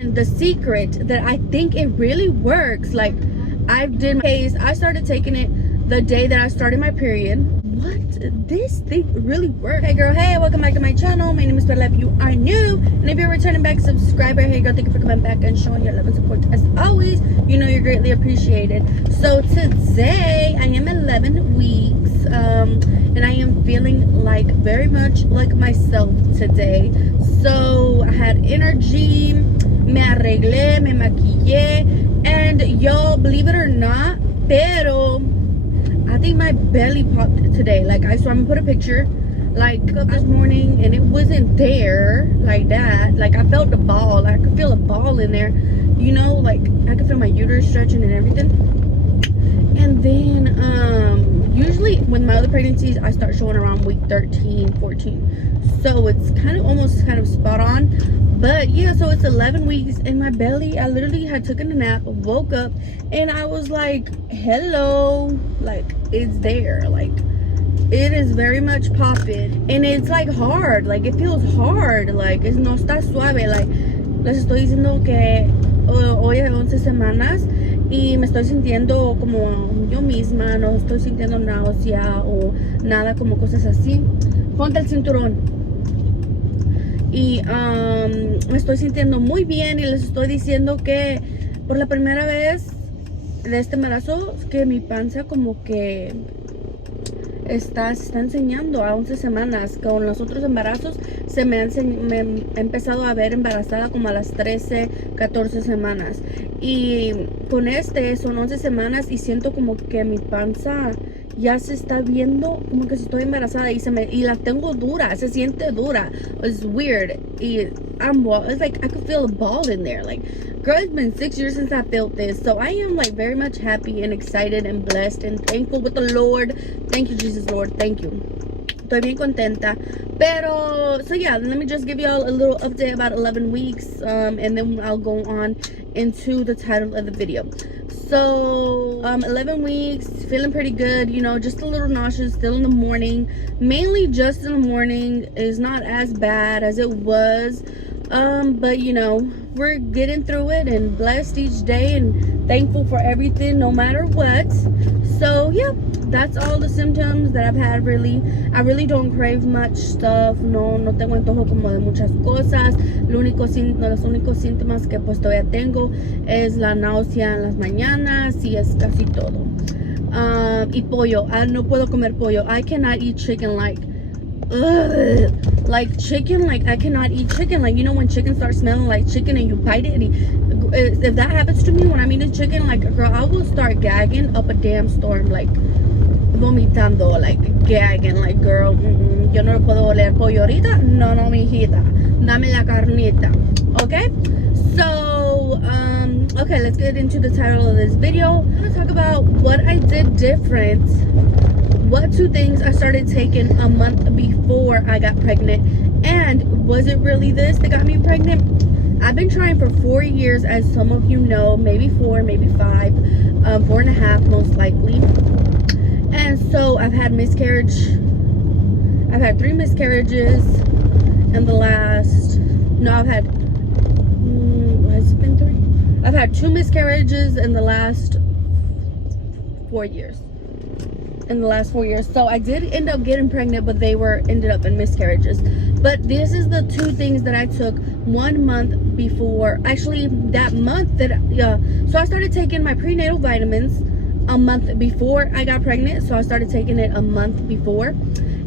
The secret that I think it really works, like I started taking it the day that I started my period. What? This thing really works. Hey girl, hey, welcome back to my channel. My name is Fertility. If you are new, and if you're a returning back subscriber, hey girl, thank you for coming back and showing your love and support as always. You know you're greatly appreciated. So today I am 11 weeks and I am feeling like very much like myself today. So I had energy, me arreglé, me maquillé, and y'all, believe it or not, pero I think my belly popped today. Like so I'm gonna put a picture. Like up this morning and it wasn't there like that. Like I felt the ball. Like, I could feel a ball in there. You know, like I could feel my uterus stretching and everything. And then usually with my other pregnancies I start showing around week 13, 14. So it's almost spot on. But yeah, so it's 11 weeks and my belly, I literally had taken a nap, woke up, and I was like, hello, like it's there. Like it is very much popping, and it's like hard, like it feels hard, like es no está suave. Like les estoy diciendo que hoy es 11 semanas y me estoy sintiendo como yo misma, no estoy sintiendo náusea o nada, como cosas así. Ponte el cinturón. Y me estoy sintiendo muy bien y les estoy diciendo que por la primera vez de este embarazo que mi panza como que se está enseñando a 11 semanas. Con los otros embarazos me he empezado a ver embarazada como a las 13, 14 semanas. Y con son 11 semanas y siento como que mi panza ya se está viendo como que estoy embarazada y la tengo dura, se siente dura. It's weird. Y it's like I could feel a ball in there. Like, girl, it's been 6 years since I felt this. So I am like very much happy and excited and blessed and thankful with the Lord. Thank you, Jesus, Lord. Thank you. Estoy bien contenta. Pero, so yeah, let me just give y'all a little update about 11 weeks. And then I'll go on into the title of the video. So 11 weeks, feeling pretty good, you know, just a little nauseous still in the morning, mainly just in the morning. Is not as bad as it was, but you know, we're getting through it and blessed each day and thankful for everything no matter what. So yeah, that's all the symptoms that I've had. Really, I really don't crave much stuff. No tengo antojo como de muchas cosas. Los únicos síntomas que pues todavía tengo es la náusea en las mañanas y es casi todo. Y pollo, no puedo comer pollo. I cannot eat chicken. Like chicken, like I cannot eat chicken. Like, you know when chicken starts smelling like chicken and you bite it, if that happens to me when I'm eating chicken, like girl, I will start gagging up a damn storm, like vomitando, like gagging, like girl, yo no puedo oler pollo ahorita. No, mijita, dame la carnita. Okay, so okay, let's get into the title of this video. I'm gonna talk about what I did different. What 2 things I started taking a month before I got pregnant, and was it really this that got me pregnant? I've been trying for 4 years, as some of you know, maybe 4, maybe 5, 4.5 most likely. And so I've had miscarriage. I've had 3 miscarriages in the last, no, I've had, has it been 3? I've had 2 miscarriages in the last 4 years. In the last 4 years. So I did end up getting pregnant, but they ended up in miscarriages. But this is the 2 things that I took 1 month before. Actually, that month that so I started taking my prenatal vitamins a month before I got pregnant. So I started taking it a month before.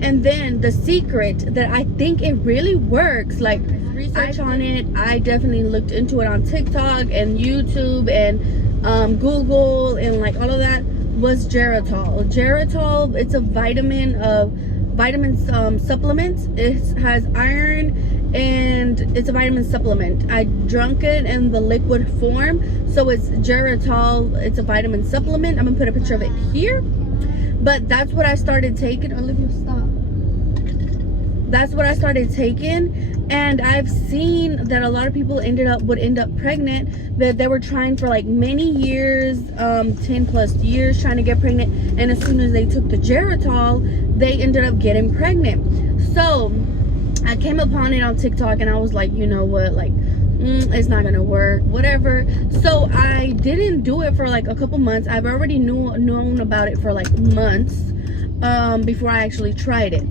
And then the secret that I think it really works, like research on it, I definitely looked into it on TikTok and YouTube and Google and like all of that, was Geritol. Geritol, it's a vitamin supplement. It has iron and it's a vitamin supplement. I drank it in the liquid form. So it's Geritol, it's a vitamin supplement. I'm gonna put a picture of it here. But that's what I started taking. Olivia, stop. That's what I started taking, and I've seen that a lot of people would end up pregnant, that they were trying for like many years, 10 plus years trying to get pregnant, and as soon as they took the Geritol, they ended up getting pregnant. So I came upon it on TikTok and I was like, you know what, like it's not gonna work, whatever. So I didn't do it for like a couple months. I've already known about it for like months before I actually tried it.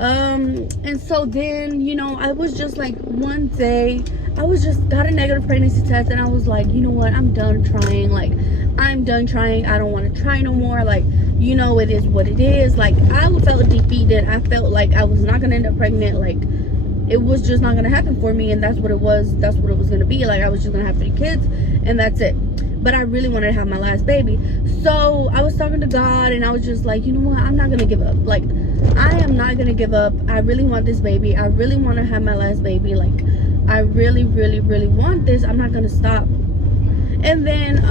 And so then, you know, I was just like, one day I got a negative pregnancy test, and I was like, you know what, I'm done trying. Like, I'm done trying. I don't want to try no more. Like, you know, it is what it is. Like, I felt defeated. I felt like I was not gonna end up pregnant. Like, it was just not gonna happen for me, and that's what it was. That's what it was gonna be. Like, I was just gonna have 3 kids, and that's it. But I really wanted to have my last baby. So I was talking to God, and I was just like, you know what, I'm not gonna give up. Like, I am not gonna give up. I really want this baby. I really want to have my last baby. Like, I really, really, really want this. I'm not gonna stop. And then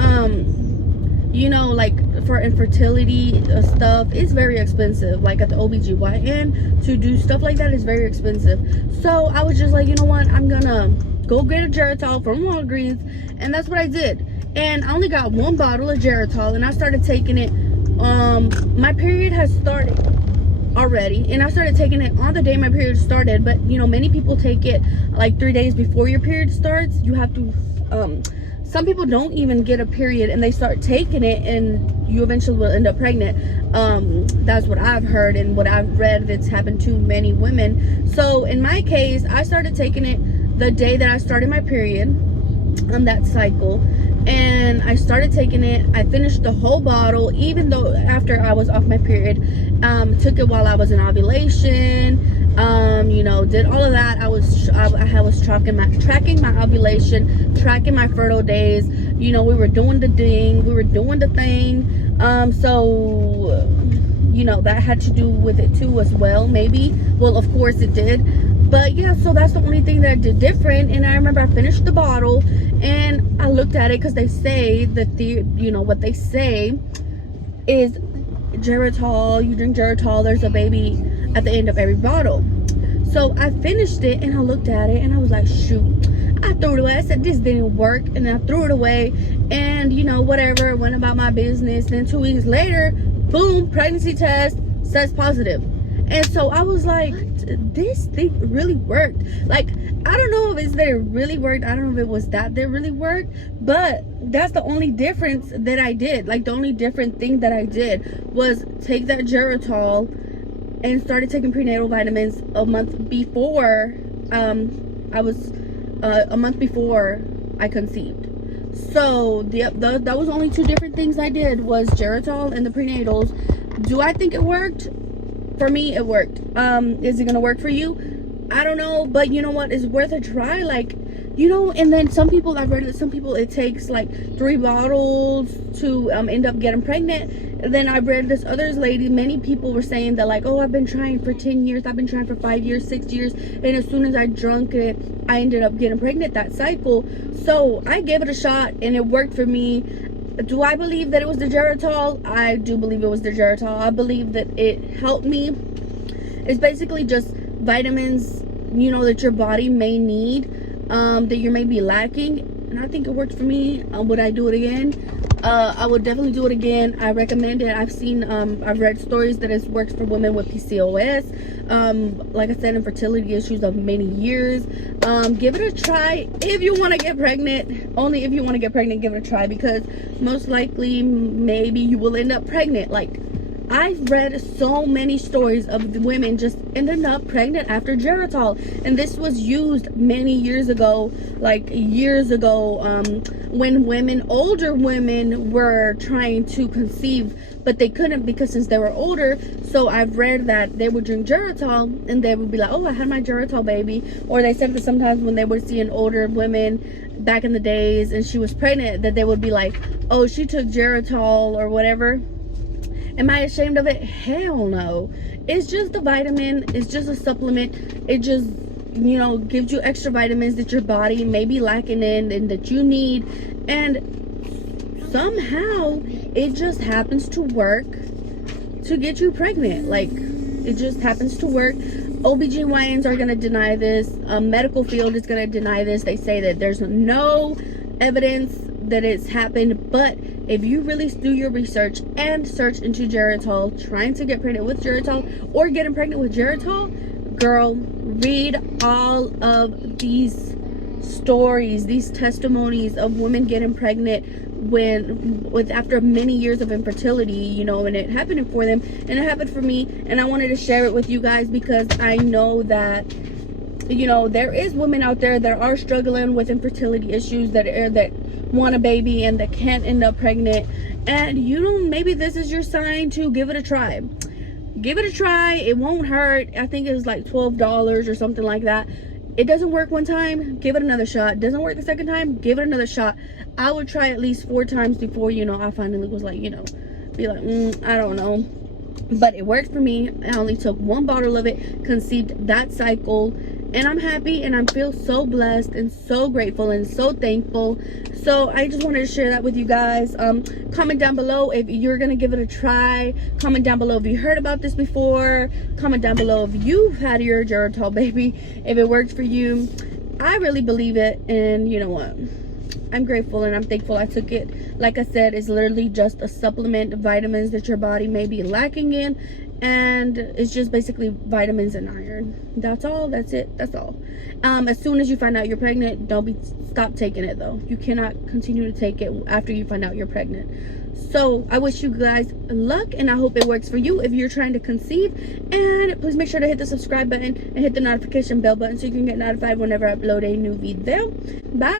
you know, like, for infertility stuff, it's very expensive. Like, at the OBGYN, to do stuff like that is very expensive. So I was just like, you know what, I'm gonna go get a Geritol from Walgreens. And that's what I did. And I only got 1 bottle of Geritol, and I started taking it. My period has started already, and I started taking it on the day my period started. But you know, many people take it like 3 days before your period starts. You have to some people don't even get a period and they start taking it, and you eventually will end up pregnant. That's what I've heard and what I've read. It's happened to many women. So in my case, I started taking it the day that I started my period on that cycle, and I started taking it. I finished the whole bottle, even though after I was off my period. Took it while I was in ovulation. You know, did all of that. I was tracking my ovulation, tracking my fertile days. You know, we were doing the thing. So you know, that had to do with it too as well, maybe. Well, of course it did. But yeah, so that's the only thing that I did different. And I remember I finished the bottle, and I looked at it, because they say that you know, what they say is Geritol, you drink Geritol, there's a baby at the end of every bottle. So I finished it, and I looked at it, and I was like, shoot, I threw it away. I said, this didn't work, and I threw it away. And you know, whatever, went about my business. Then 2 weeks later, boom, pregnancy test says positive. And so I was like, this thing really worked. Like, I don't know if it's that it really worked. I don't know if it was that really worked. But that's the only difference that I did. Like, the only different thing that I did was take that Geritol and started taking prenatal vitamins a month before a month before I conceived. So that was only 2 different things I did, was Geritol and the prenatals. Do I think it worked? For me, it worked. Is it gonna work for you? I don't know, but you know what, it's worth a try. Like, you know, and then some people, I've read that some people, it takes like 3 bottles to end up getting pregnant. And then I read this other lady, many people were saying that, like, oh, I've been trying for 10 years, I've been trying for 5 years, 6 years, and as soon as I drank it, I ended up getting pregnant that cycle. So I gave it a shot, and it worked for me. Do I believe that it was the Geritol? I do believe it was the Geritol. I believe that it helped me. It's basically just vitamins, you know, that your body may need, that you may be lacking. And I think it worked for me. Would I do it again? I would definitely do it again. I recommend it. I've read stories that it's worked for women with PCOS. Like I said, infertility issues of many years. Give it a try if you want to get pregnant. Only if you want to get pregnant, give it a try, because most likely, maybe you will end up pregnant. Like, I've read so many stories of women just ending up pregnant after Geritol, and this was used many years ago, like years ago, when older women were trying to conceive, but they couldn't, because since they were older. So I've read that they would drink Geritol, and they would be like, oh, I had my Geritol baby. Or they said that sometimes when they would see an older woman back in the days and she was pregnant, that they would be like, oh, she took Geritol or whatever. Am I ashamed of it? Hell no. It's just a vitamin. It's just a supplement. It just, you know, gives you extra vitamins that your body may be lacking in and that you need. And somehow it just happens to work to get you pregnant. Like, it just happens to work. OBGYNs are going to deny this. Medical field is going to deny this. They say that there's no evidence that it's happened. But if you really do your research and search into Geritol, trying to get pregnant with Geritol or getting pregnant with Geritol, girl, read all of these stories, these testimonies of women getting pregnant after many years of infertility, you know, and it happened for them, and it happened for me, and I wanted to share it with you guys because I know that, you know, there is women out there that are struggling with infertility issues, that want a baby and that can't end up pregnant, and you know, maybe this is your sign to give it a try. Give it a try. It won't hurt. I think it was like $12 or something like that. It doesn't work one time, give it another shot. Doesn't work the second time, give it another shot. I would try at least 4 times before, you know, I finally was like, you know, be like, I don't know. But it worked for me. I only took 1 bottle of it, conceived that cycle, and I'm happy, and I feel so blessed and so grateful and so thankful. So I just wanted to share that with you guys. Comment down below if you're gonna give it a try. Comment down below if you heard about this before. Comment down below if you've had your Geritol baby, if it worked for you. I really believe it, and you know what, I'm grateful and I'm thankful I took it. Like I said, it's literally just a supplement, vitamins that your body may be lacking in, and it's just basically vitamins and iron. That's all. That's it. That's all. As soon as you find out you're pregnant, stop taking it though. You cannot continue to take it after you find out you're pregnant. So I wish you guys luck, and I hope it works for you if you're trying to conceive. And please make sure to hit the subscribe button and hit the notification bell button so you can get notified whenever I upload a new video. Bye.